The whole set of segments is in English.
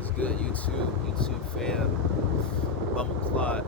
What's good, YouTube fam? Bumble Clot.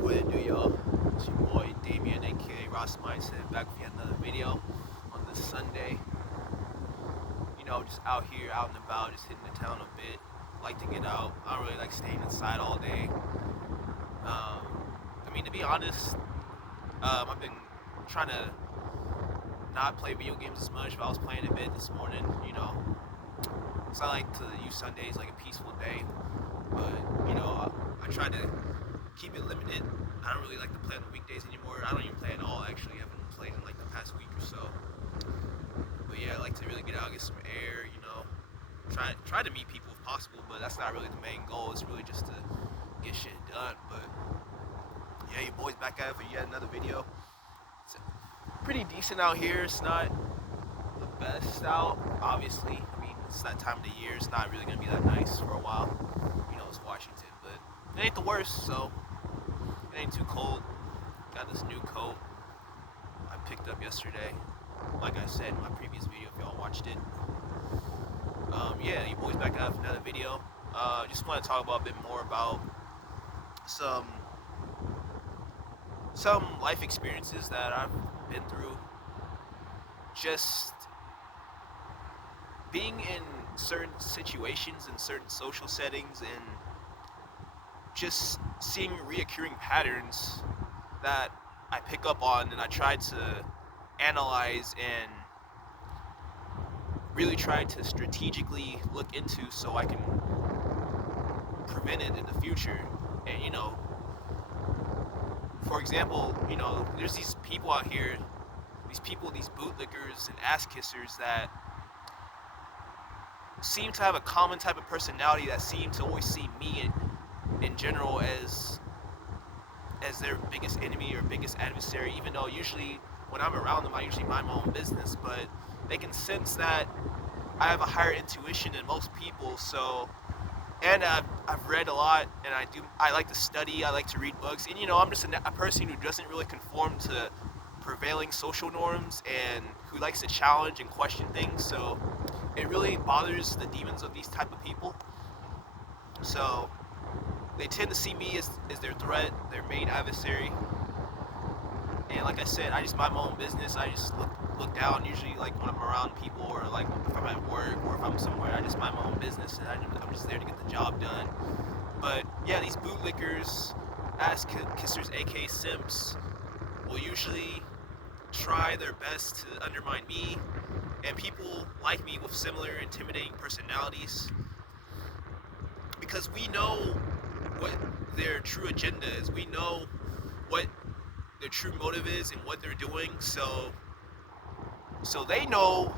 What it do, y'all? It's your boy Damien, aka Ross Mindset, back with yet another video on this Sunday. Just out here, out and about, just hitting the town a bit. Like to get out. I don't really like staying inside all day. To be honest, I've been trying to not play video games as much, but I was playing a bit this morning. So I like to use Sundays like a peaceful day. But I try to keep it limited. I don't really like to play on the weekdays anymore. I don't even play at all, actually. I haven't played in like the past week or so. But yeah, I like to really get out, get some air, try to meet people if possible, but that's not really the main goal. It's really just to get shit done. But yeah, your boy's back at it for yet another video. It's pretty decent out here. It's not the best out, obviously. It's that time of the year. It's not really gonna be that nice for a while. It's Washington, but it ain't the worst, so it ain't too cold. Got this new coat I picked up yesterday. Like I said in my previous video, if y'all watched it. Yeah, your boy's back out for another video. Just want to talk about a bit more about some life experiences that I've been through. Just being in certain situations, in certain social settings, and just seeing reoccurring patterns that I pick up on, and I try to analyze and really try to strategically look into so I can prevent it in the future. And for example, there's these people out here, these bootlickers and ass kissers that seem to have a common type of personality, that seem to always see me in general as their biggest enemy or biggest adversary, even though usually when I'm around them I usually mind my own business. But they can sense that I have a higher intuition than most people. So, and I've read a lot, and I like to study, I like to read books, and I'm just a person who doesn't really conform to prevailing social norms and who likes to challenge and question things. So it really bothers the demons of these type of people. So they tend to see me as their threat, their main adversary. And like I said, I just mind my own business. I just look down, usually like when I'm around people, or like if I'm at work or if I'm somewhere, I just mind my own business, and I'm just there to get the job done. But yeah, these bootlickers, ass kissers, aka simps, will usually try their best to undermine me and people like me with similar intimidating personalities, because we know what their true agenda is. We know what their true motive is and what they're doing. So they know.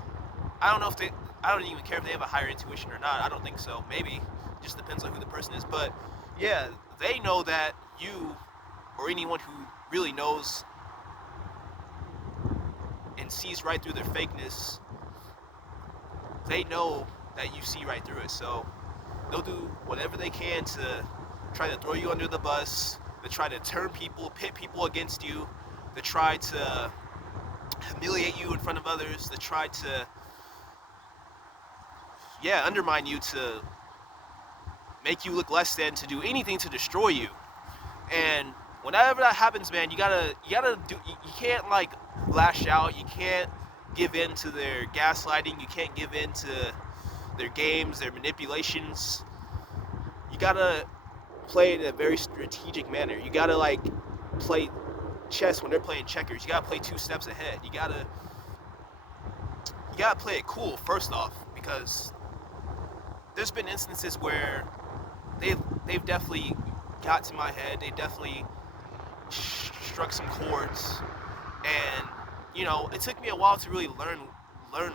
I don't even care if they have a higher intuition or not. I don't think so. Maybe. It just depends on who the person is. But yeah, they know that you, or anyone who really knows and sees right through their fakeness, they know that you see right through it. So they'll do whatever they can to try to throw you under the bus, to try to turn people, pit people against you, to try to humiliate you in front of others, to try to undermine you, to make you look less than, to do anything to destroy you. And whenever that happens, man, you can't like lash out, you can't give in to their gaslighting, you can't give in to their games, their manipulations. You gotta play in a very strategic manner. You gotta like play chess when they're playing checkers. You gotta play 2 steps ahead. You gotta play it cool first off, because there's been instances where they've definitely got to my head. They definitely struck some chords, and it took me a while to really learn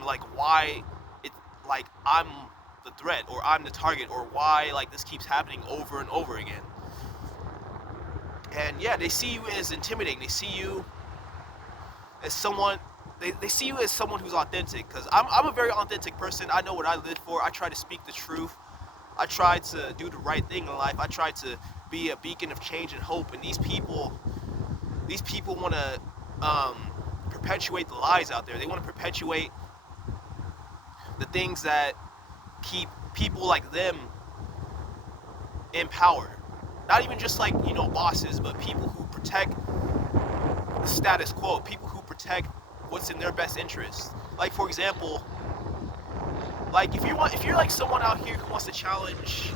like why it, like I'm the threat, or I'm the target, or why like this keeps happening over and over again. And yeah, they see you as intimidating. They see you as someone. They see you as someone who's authentic, because I'm a very authentic person. I know what I live for. I try to speak the truth. I try to do the right thing in life. I try to be a beacon of change and hope. And these people want to perpetuate the lies out there. They want to perpetuate the things that keep people like them in power. Not even just like, bosses, but people who protect the status quo, people who protect what's in their best interest. Like, for example, like if you're like someone out here who wants to challenge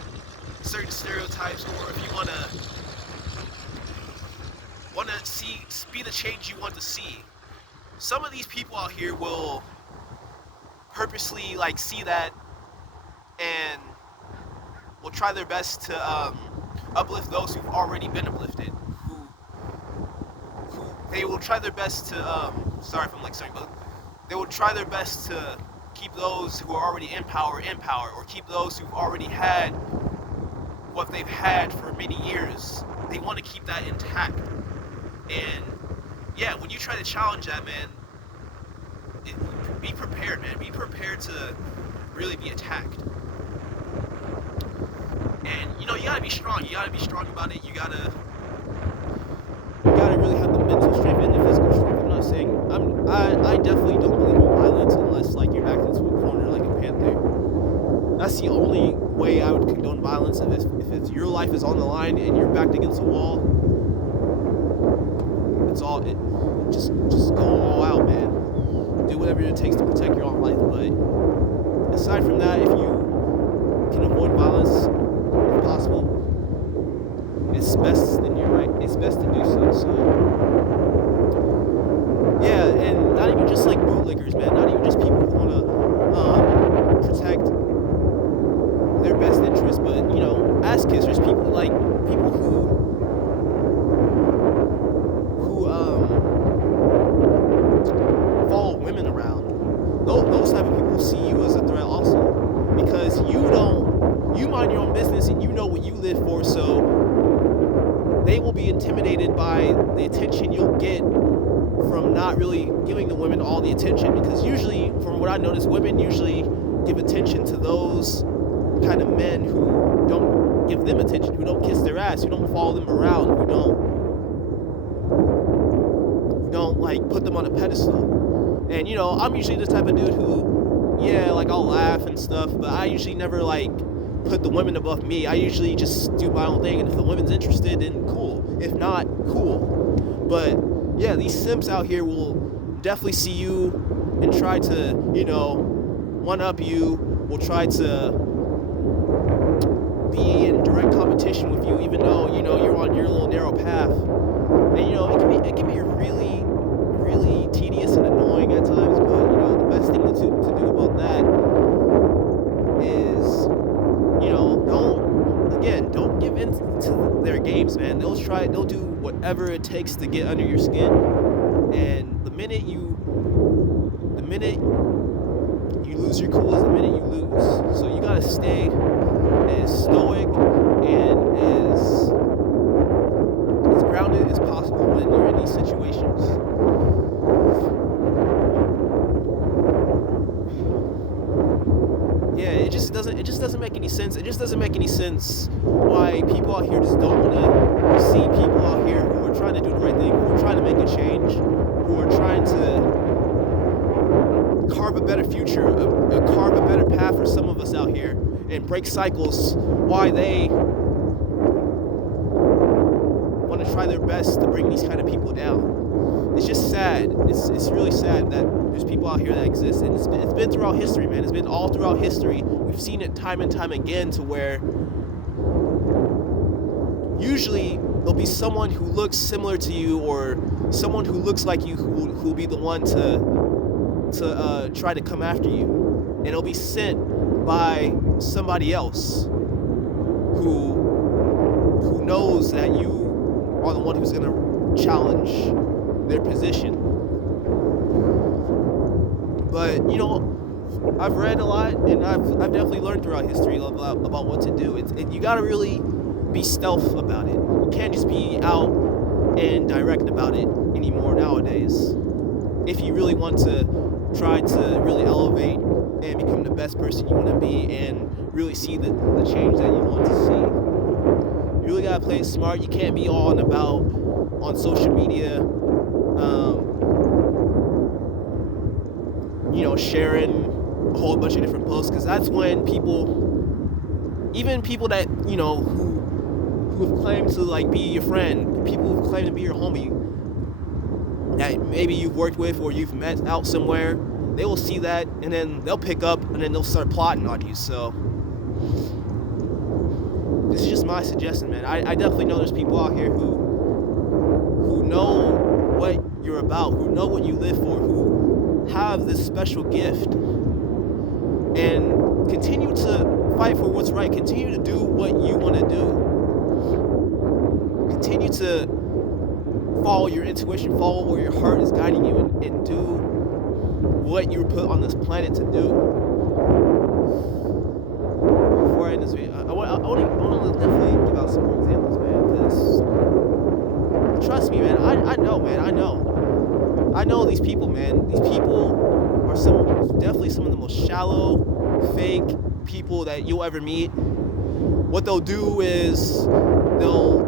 certain stereotypes, or if you want to be the change you want to see, some of these people out here will purposely like see that and will try their best to uplift those who've already been uplifted. Who they will try their best to sorry if I'm like sorry, but they will try their best to keep those who are already in power, or keep those who've already had what they've had for many years. They want to keep that intact. And yeah, when you try to challenge that, man, be prepared, man. Be prepared to really be attacked. And you gotta be strong. You gotta be strong about it. You gotta really have the mental strength and the physical strength. I'm not saying I definitely don't believe in violence unless like you're backed into a corner like a panther. That's the only way I would condone violence. If it's your life is on the line and you're backed against a wall, just go all out, man. Do whatever it takes to protect your own life. But aside from that, if you can avoid violence if possible, it's best in your right. It's best to do so. So yeah, and not even just like bootlickers, man. Not even just people who want to protect their best interest, but ass kissers, people who follow women around. Those type of people see you as a threat also, because you mind your own business and you know what you live for, so they will be intimidated by the attention you'll get from not really giving the women all the attention, because usually, from what I noticed, women usually give attention to those kind of men who don't give them attention, who don't kiss their ass, who don't follow them around, who don't like put them on a pedestal. And I'm usually the type of dude who, yeah, like I'll laugh and stuff, but I usually never like put the women above me. I usually just do my own thing, and if the woman's interested, then cool. If not, cool. But yeah, these simps out here will definitely see you and try to, one up you, will try to be in direct competition with you, even though, you're on your little narrow path. And, it can be really, really tedious and annoying at times, but, the best thing to do about that is, don't give in to their games, man. They'll do whatever it takes to get under your skin. And the minute you lose your cool is the minute you lose. So you gotta stay as stoic and as grounded as possible when you're in these situations. Yeah, it just doesn't make any sense. It just doesn't make any sense why people out here just don't want to see people out here who are trying to do the right thing, who are trying to make a change, who are trying to carve a better future, carve a better path for some of us out here, and break cycles. Why they want to try their best to bring these kind of people down. It's just sad. It's really sad that there's people out here that exist, and it's been throughout history, man. It's been all throughout history. We've seen it time and time again, to where usually there'll be someone who looks similar to you, or someone who looks like you, who'll be the one to try to come after you, and it'll be sent by somebody else who knows that you are the one who's gonna challenge their position. But I've read a lot, and I've definitely learned throughout history about what to do. You gotta really be stealth about it. You can't just be out and direct about it anymore nowadays. If you really want to try to really elevate and become the best person you want to be, and really see the change that you want to see, you really gotta play it smart. You can't be all and about on social media, sharing a whole bunch of different posts, because that's when even people that who who have claimed to like be your friend, people who claim to be your homie, that maybe you've worked with or you've met out somewhere, they will see that and then they'll pick up and then they'll start plotting on you. So this is just my suggestion, man. I definitely know there's people out here who know what you're about, who know what you live for, who have this special gift, and continue to fight for what's right. Continue to do what you want to do. Continue to follow your intuition, follow where your heart is guiding you, and do what you were put on this planet to do. Before I end this video, I want to definitely give out some more examples, man, because trust me, man, I know, man, I know these people, man. These people are definitely some of the most shallow, fake people that you'll ever meet. What they'll do is they'll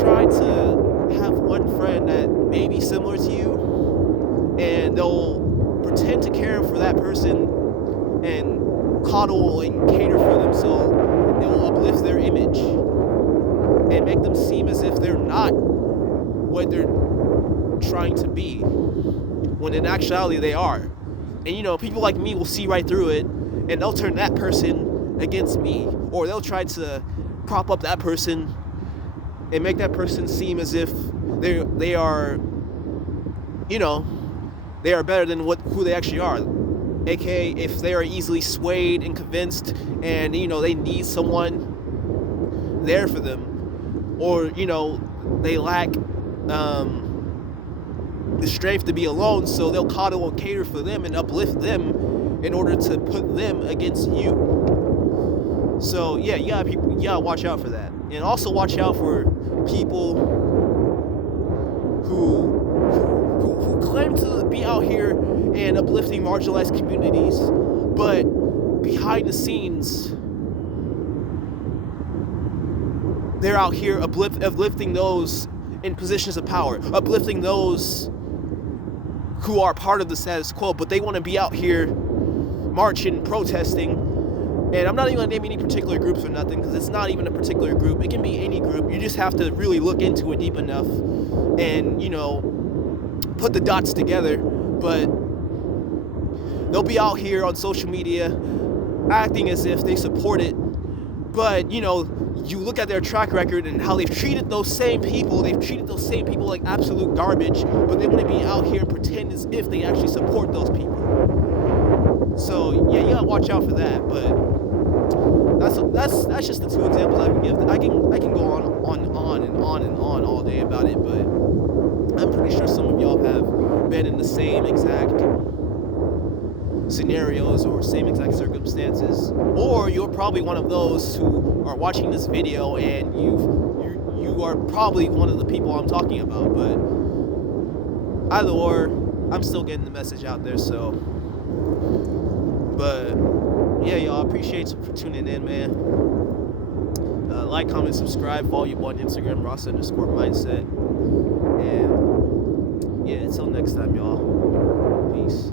try to have one friend that may be similar to you, and they'll pretend to care for that person and coddle and cater for them, so they will uplift their image and make them seem as if they're not what they're trying to be, when in actuality they are. And people like me will see right through it, and they'll turn that person against me, or they'll try to prop up that person and make that person seem as if they are they are better than who they actually are. AKA, if they are easily swayed and convinced, and they need someone there for them, or they lack the strength to be alone, so they'll coddle and cater for them and uplift them in order to put them against you. So yeah, you gotta watch out for that, and also watch out for people who claim to be out here and uplifting marginalized communities, but behind the scenes, they're out here uplifting those in positions of power, uplifting those who are part of the status quo, but they want to be out here marching, protesting. And I'm not even going to name any particular groups or nothing, because it's not even a particular group. It can be any group. You just have to really look into it deep enough and, put the dots together. But they'll be out here on social media acting as if they support it. But, you look at their track record and how they've treated those same people. They've treated those same people like absolute garbage, but they want to be out here and pretend as if they actually support those people. So, yeah, you gotta watch out for that. But that's just the two examples I can give. I can go on and on all day about it, but I'm pretty sure some of y'all have been in the same exact scenarios or same exact circumstances, or you're probably one of those who are watching this video and you are probably one of the people I'm talking about. But either or, I'm still getting the message out there. So, but yeah, y'all, appreciate you for tuning in, man. Like, comment, subscribe, follow your boy on Instagram, Ross_mindset. And yeah, until next time, y'all. Peace.